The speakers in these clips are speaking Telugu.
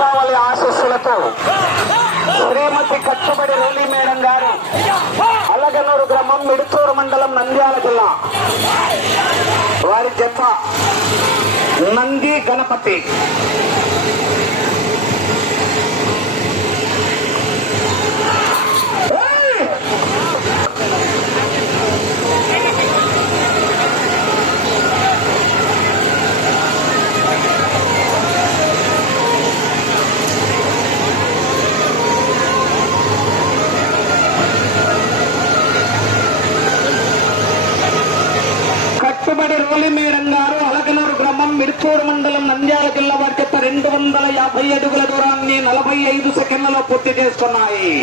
వంశావళి ఆశీస్సులతో శ్రీమతి కట్టుబడి రోలి మేడం గారు అలగనూరు గ్రామం మిడుతూరు మండలం నంద్యాల జిల్లా వారి జత నంది గణపతి. కట్టుబడి రోలి మేడం గారు అలగనూరు గ్రామం మిడుతూరు మండలం నంద్యాల జిల్లా వారి చేత 250 అడుగుల దూరాన్ని 45 సెకండ్లలో పూర్తి చేస్తున్నాయి.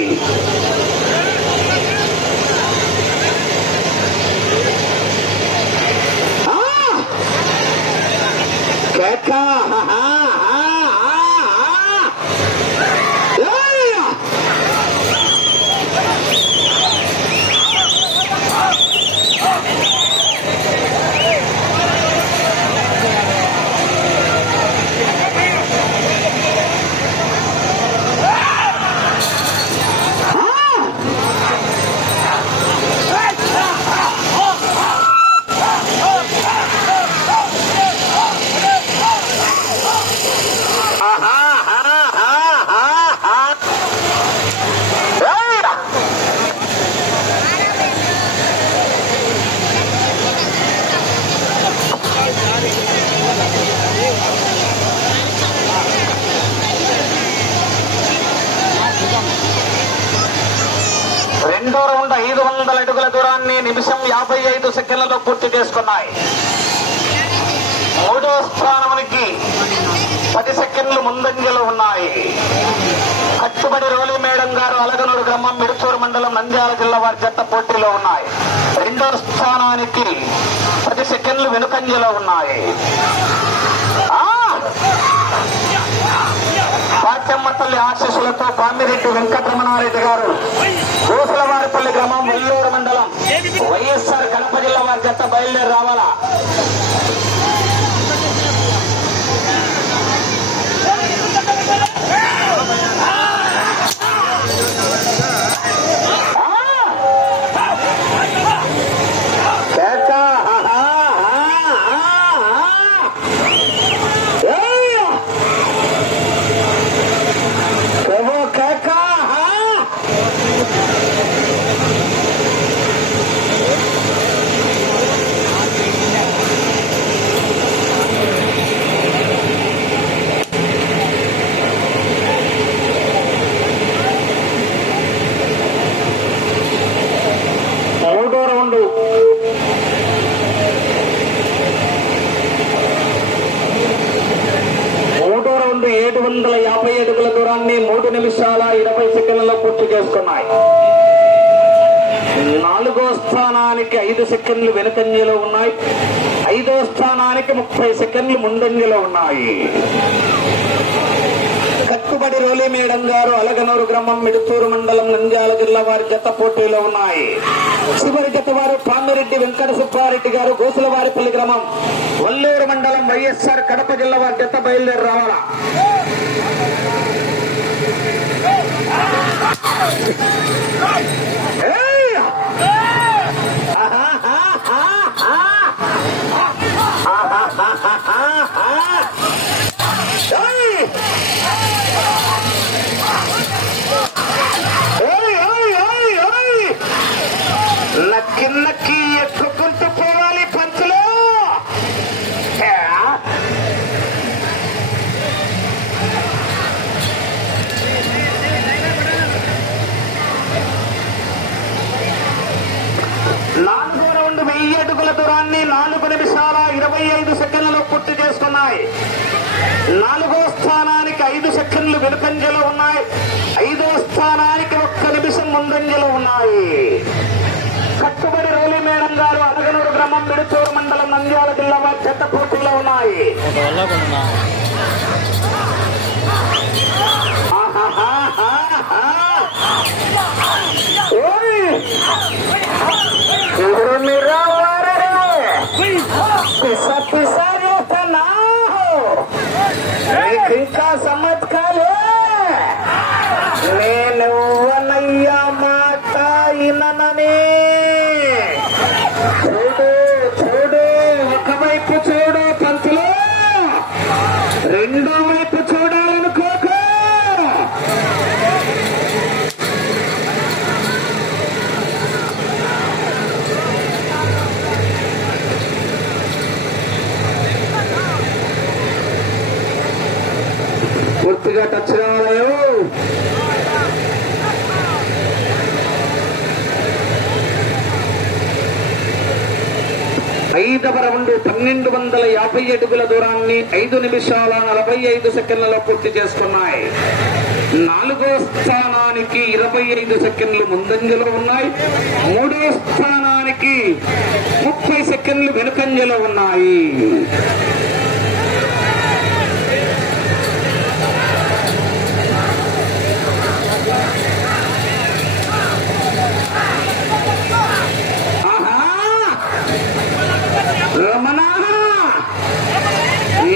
రెండో రౌండ్ 500 అడుగుల దూరాన్ని నిమిషం 55 సెకండ్లలో పూర్తి చేసుకున్నాయి. మూడో స్థానానికి 10 సెకండ్లు ముందంజలో ఉన్నాయి. కట్టుబడి రోలి మేడం గారు అలగనూరు గ్రామం మిడుతూరు మండలం నంద్యాల జిల్లా వారి జత పోటీలో ఉన్నాయి. రెండో స్థానానికి 10 సెకండ్లు వెనుకంజలో ఉన్నాయి. పాచమ్మ తల్లి ఆశీస్సులతో పామిరెడ్డి వెంకటరమణారెడ్డి గారు గోసలవారిపల్లి గ్రామం వెల్లూరు మండలం వైఎస్ఆర్ కడప జిల్లా వారి జత బయలుదేరి రావాలా. మూడో రౌండ్ 750 అడుగుల దూరాన్ని 3 నిమిషాల 20 సెకండ్లలో పూర్తి చేసుకున్నాయి. నాలుగో స్థానానికి 5 సెకండ్లు వెనుకంజలో ఉన్నాయి. 5వ స్థానానికి 30 సెకండ్లు ముందంజలో ఉన్నాయి. కట్టుబడి రోలి మేడం గారు అలగనూరు గ్రామం మిడుతూరు మండలం నంద్యాల జిల్లా వారి జత పోటీలో ఉన్నాయి. చివరి జత వారు పామిరెడ్డి వెంకట సుబ్బారెడ్డి గారు గోసులవారిపల్లి గ్రామం వల్లూరు మండలం వైఎస్ఆర్ కడప జిల్లా వారి జత బయలుదేరి రావాలా. నక్కి నక్కి ఎక్కుకుంటూ పోవాలి పంచులు. నాలుగో రౌండ్ 1000 అడుగుల దూరాన్ని 4 నిమిషాల 25 సెకండ్లలో పూర్తి చేసుకున్నాయి. 4వ స్థానానికి 5 సెకండ్లు వెనుకంజలో ఉన్నాయి. 5వ స్థానానికి 1 నిమిషం ముందంజలో ఉన్నాయి. కట్టుబడి రోలి మేడం గారు అలగనూరు గ్రామం మిడుతూరు మండలం నంద్యాల జిల్లా వారి జత పోటీలో ఉన్నాయి. ఇంకా సమత్కాలే గట్టిగా టచ్ కావాలయో. 5వ రౌండ్ 1250 అడుగుల దూరాన్ని 5 నిమిషాల 45 సెకండ్లలో పూర్తి చేసుకున్నాయి. 4వ స్థానానికి 25 సెకండ్లు ముందంజలో ఉన్నాయి. 3వ స్థానానికి 30 సెకండ్లు వెనుకంజలో ఉన్నాయి. రమణ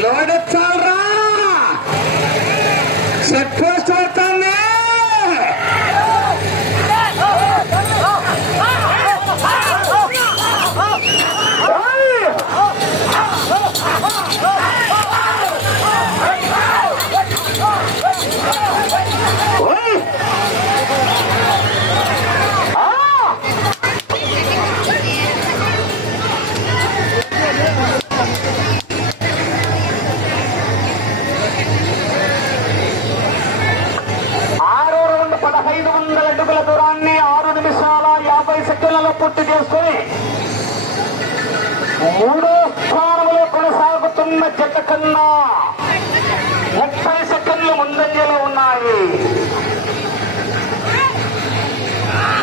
లోడ్ చాలరా, సెట్ పోస్ట్ అవుతుంది. దూరాన్ని 6 నిమిషాల 50 సెకండ్లలో పూర్తి చేసుకుని 3వ స్థానంలో కొనసాగుతున్న జట్ట కన్నా 30 సెకండ్లు ముందంజలో ఉన్నాయి.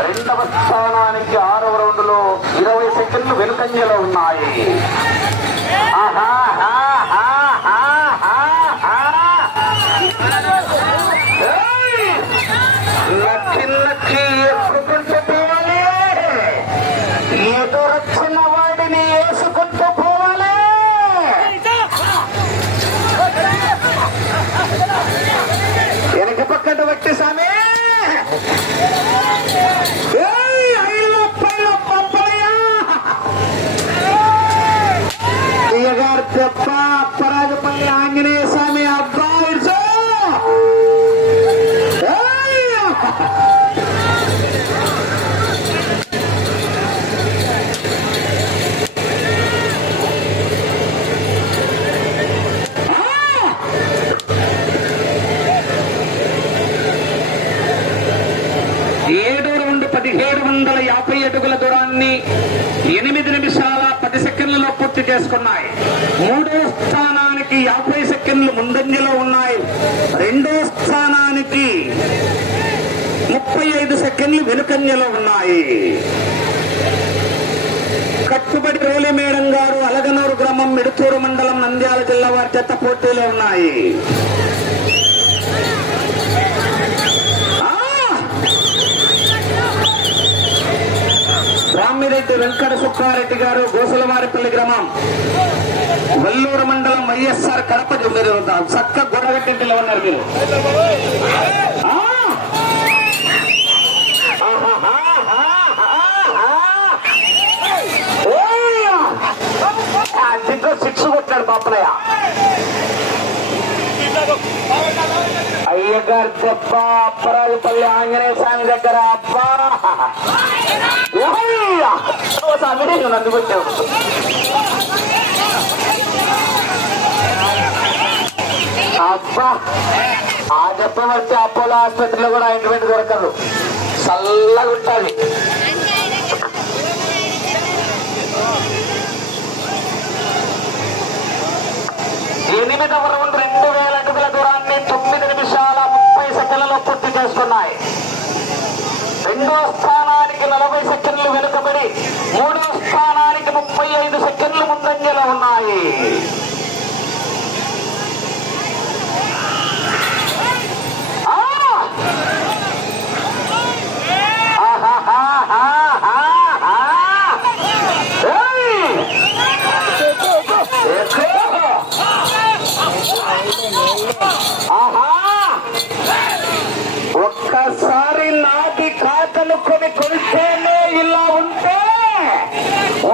2వ స్థానానికి 6వ రౌండ్ లో 20 సెకండ్లు వెనుకంజలో ఉన్నాయి. ఎదురొచ్చిన వాడిని వేసుకుంటూ పోవాలి. వెనక పక్కన వచ్చే సామే గారు తెప్ప అప్పరాజపల్లి ఆంజనేయ స్వామి అబ్బాయి 1750 అడుగుల దూరాన్ని 8 నిమిషాల 10 సెకండ్లలో పూర్తి చేసుకున్నాయి. 3వ స్థానానికి 50 సెకండ్లు ముందంజలో ఉన్నాయి. 2వ స్థానానికి 35 సెకండ్లు వెనుకంజలో ఉన్నాయి. కట్టుబడి రోలి మేడం గారు అలగనూరు గ్రామం మిడుతూరు మండలం నంద్యాల జిల్లా వారి చెత్త పోటీలో ఉన్నాయి. రామిరెడ్డి వెంకట సుబ్బారెడ్డి గారు గోసులవారిపల్లి గ్రామం వల్లూరు మండలం వైఎస్ఆర్ కడప. మీరు చక్క గొడగట్టింటిలో ఉన్నారు మీరు. దీంట్లో 6 కొట్టాడు పాపనయ్య. అయ్యగారు దెబ్బ అప్పరాజపల్లి ఆంజనేయ స్వామి దగ్గర అబ్బా నన్ను కొట్టావు. అబ్బా ఆ దెబ్బ వచ్చి అపోలో ఆసుపత్రిలో కూడా ఇంటిమెంట్ దొరకదు, చల్లగా ఉంటుంది. ఎనిమిదవ రౌండ్ 2000 అడుగుల దూరాన్ని 9 నిమిషాల 30 సెకండ్లలో పూర్తి చేసుకున్నాయి. 2వ స్థానానికి 40 సెకండ్లు వెనుకబడి 3వ స్థానానికి 35 సెకండ్లు ముందంజలో ఉన్నాయి. ఒక్కసారి నాటి కాకనుకొని కొలిస్తేనే ఇలా ఉంటే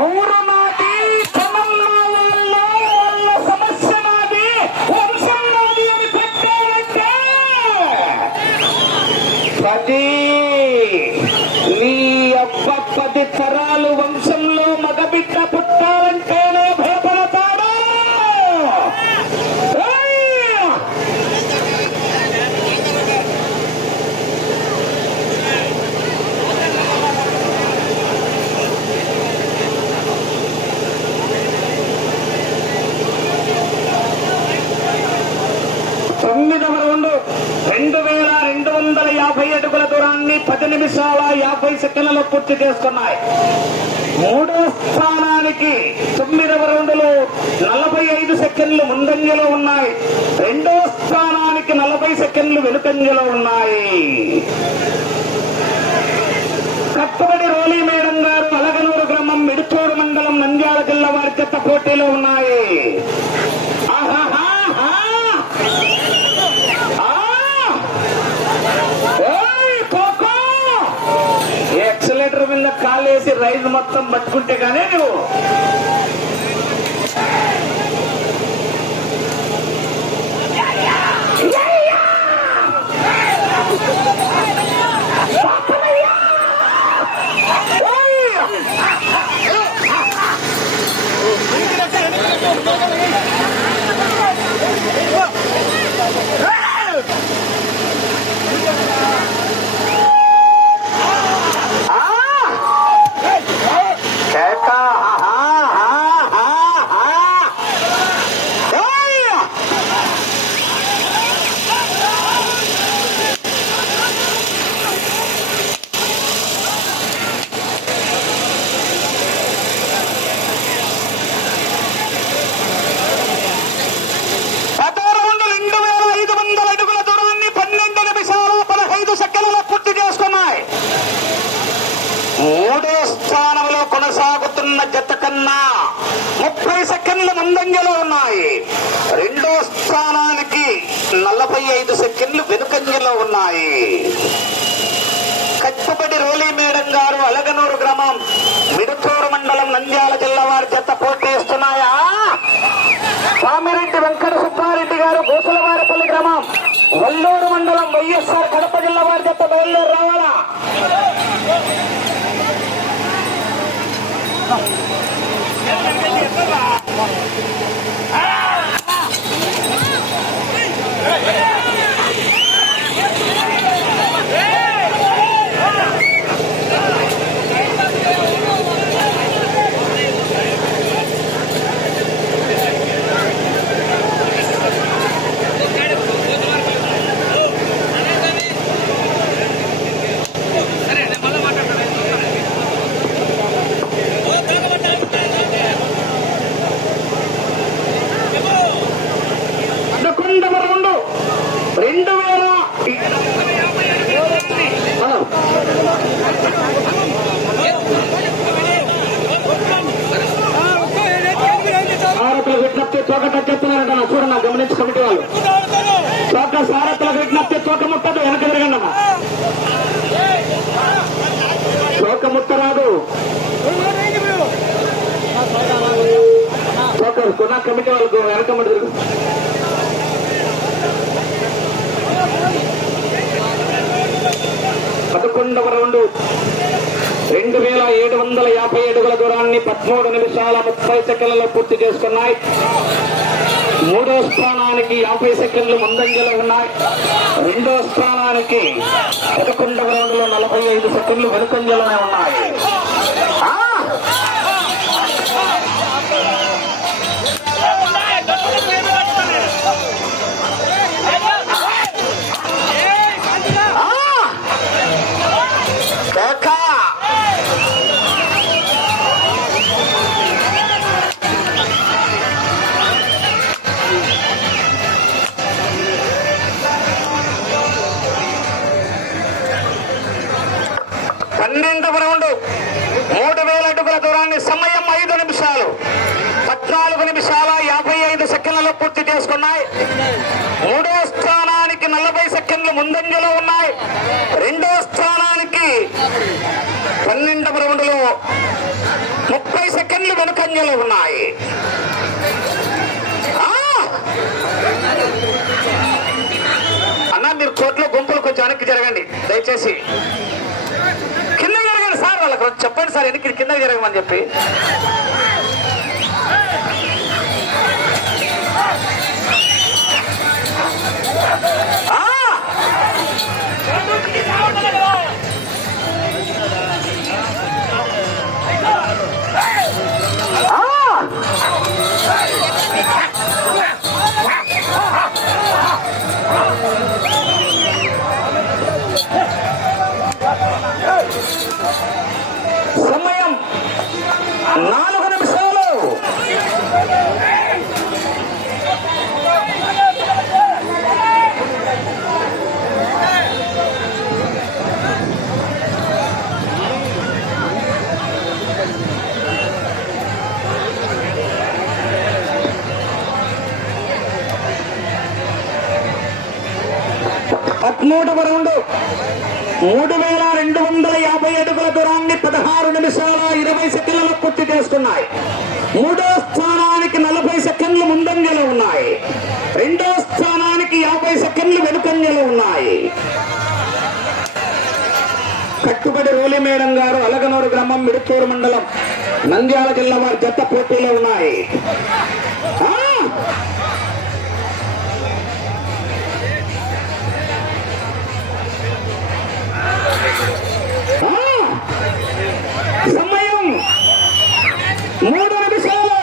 ఊరు నాటి తమిళనాడులో వాళ్ళ సమస్య నాది, వంశం నాది అని పెట్టారంటే 10 నీ అబ్బ 10 తరాలు వంశంలో మగబిడ్డ పుట్టాలంటేనే భయపడతాడు. నిమిషాల 50 సెకండ్లలో పూర్తి చేసుకున్నాయి. మూడో స్థానానికి 9వ రౌండ్లో 45 సెకండ్లు ముందంజలో ఉన్నాయి. రెండో స్థానానికి 40 సెకండ్లు వెనుకంజలో ఉన్నాయి. కట్టుబడి రోలీ మేడం గారు అలగనూరు గ్రామం మిడుతూరు మండలం నంద్యాల జిల్లా వారి చెత్త పోటీలో ఉన్నాయి. ఎక్సలేటర్ మీద కాలేసి రైలు మొత్తం పట్టుకుంటే కానీ నువ్వు మూడో స్థానంలో కొనసాగుతున్న జత కన్నా 30 సెకండ్ల ముందంజలో ఉన్నాయి. రెండో స్థానానికి 45 సెకండ్లు వెనుకంజలో ఉన్నాయి. కట్టుబడి రోలీ మేడం గారు అలగనూరు గ్రామం మిడుతూరు మండలం నంద్యాల జిల్లా వారి జత పోటీస్తున్నాయా? స్వామిరెడ్డి వెంకట సుబ్బారెడ్డి గారు గోసులవారిపల్లి గ్రామం వల్లూరు మండలం వైఎస్ఆర్ కడప జిల్లా వారి జత బయలుదేరి రావాలా? చూడన్నా గమనించి కమిటీ వాళ్ళు చోక సారథులకు విజ్ఞప్తి, చోక ముట్టదు, వెనక తిరగండి అమ్మా. చోక ముట్ట రాదు. చోక కొన్నా కమిటీ వాళ్ళకు వెనక ముట్ట తిరుగు. 11వ రౌండ్ 2750 అడుగుల దూరాన్ని 13 నిమిషాల 30 సెకండ్లలో పూర్తి చేసుకున్నాయి. మూడో స్థానానికి 50 సెకండ్లు ముందంజలో ఉన్నాయి. రెండో స్థానానికి 11వ రౌండ్ లో 45 సెకండ్లు వెనుకంజలోనే ఉన్నాయి. రౌండ్ 3000 అడుగుల దూరాన్ని సమయం 5 నిమిషాలు 14 నిమిషాల 55 సెకండ్లలో పూర్తి చేసుకున్నాయి. మూడో స్థానానికి 40 సెకండ్లు ముందంజలో ఉన్నాయి. రెండో స్థానానికి 12వ రౌండ్ లో 30 సెకండ్లు వెనుకంజలో ఉన్నాయి. అన్నా మీరు కోర్టులో గుంపులు కొంచెం వెనక్కి జరగండి దయచేసి. కింద జరగండి సార్, వాళ్ళకి చెప్పండి సార్ వెనక్కి కింద జరగమని చెప్పి. 4 నిమిషాలు. పదమూడవ రౌండ్ 3250 అడుగుల దూరాన్ని 16 నిమిషాల 20 సెకండ్లలో పూర్తి చేసుకున్నాయి. మూడో స్థానానికి 40 సెకండ్లు ముందంజలో ఉన్నాయి. రెండో స్థానానికి 50 సెకండ్లు వెనుకంజలో ఉన్నాయి. కట్టుబడి రోలి మేడం గారు అలగనూరు గ్రామం మిడుతూరు మండలం నంద్యాల జిల్లా వారి జత పోటీలో ఉన్నాయి. సమయం 3 నిమిషాలు.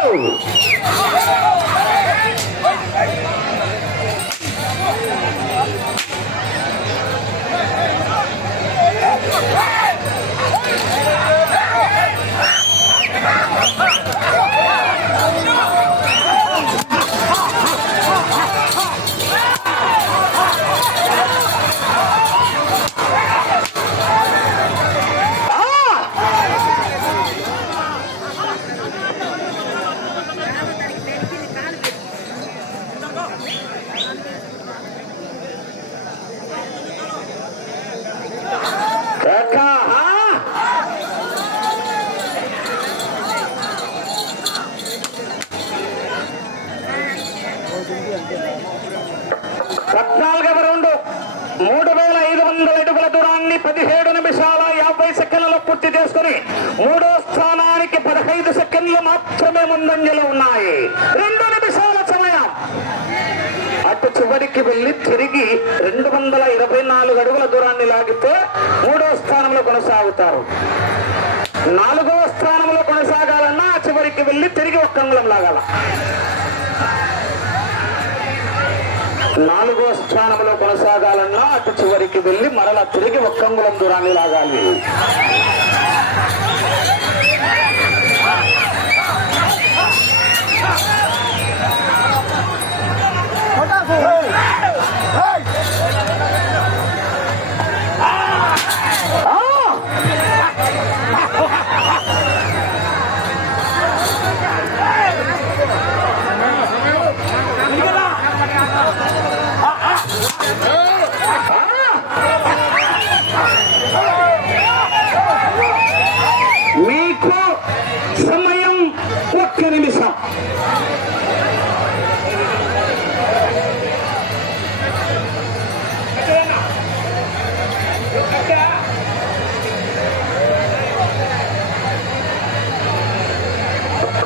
పద్నాలుగవ రౌండ్ 3500 అడుగుల దూరాన్ని 17 నిమిషాల 50 సెకండ్లలో పూర్తి చేసుకుని మూడో స్థానానికి 15 సెకండ్లు మాత్రమే ముందంజలో ఉన్నాయి. 2 నిమిషాల సమయం. అటు చివరికి వెళ్లి తిరిగి 224 అడుగుల దూరాన్ని లాగితే మూడో స్థానంలో కొనసాగుతారు. 4వ స్థానంలో కొనసాగాలన్నా చివరికి వెళ్లి తిరిగి ఒక్క అంగుళం లాగాల. 4వ స్థానంలో కొనసాగాలన్నా అటు చివరికి వెళ్లి మరలా తిరిగి ఒక్క అంగుళం దూరాన్ని లాగాలి. మీకు సమయం 1 నిమిషం.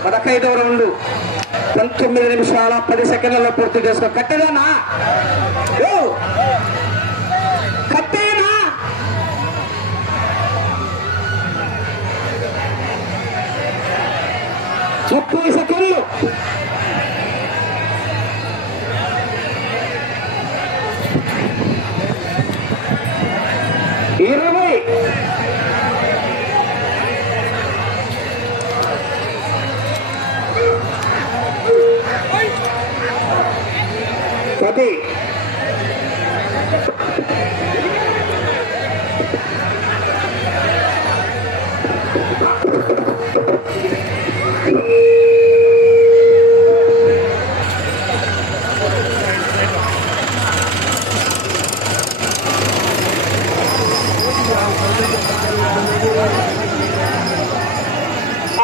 పదహైదవ రౌండ్ 19 నిమిషాల 10 సెకండ్లలో పూర్తి చేసుకో. కట్టేదానా కట్టేనా? 30 సెకండ్లు. ఇరవై 10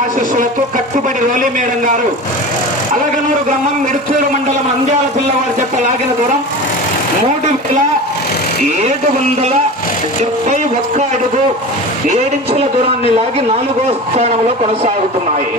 ఆశీస్సులతో కట్టుబడి రోలి మేడం గారు అలగనూరు గ్రామం మిడుతూరు మండలం నంద్యాల జిల్లా వారి జత లాగిన దూరం 3771 అడుగు 7 ఇంచుల దూరాన్ని లాగి 4వ స్థానంలో కొనసాగుతున్నాయి.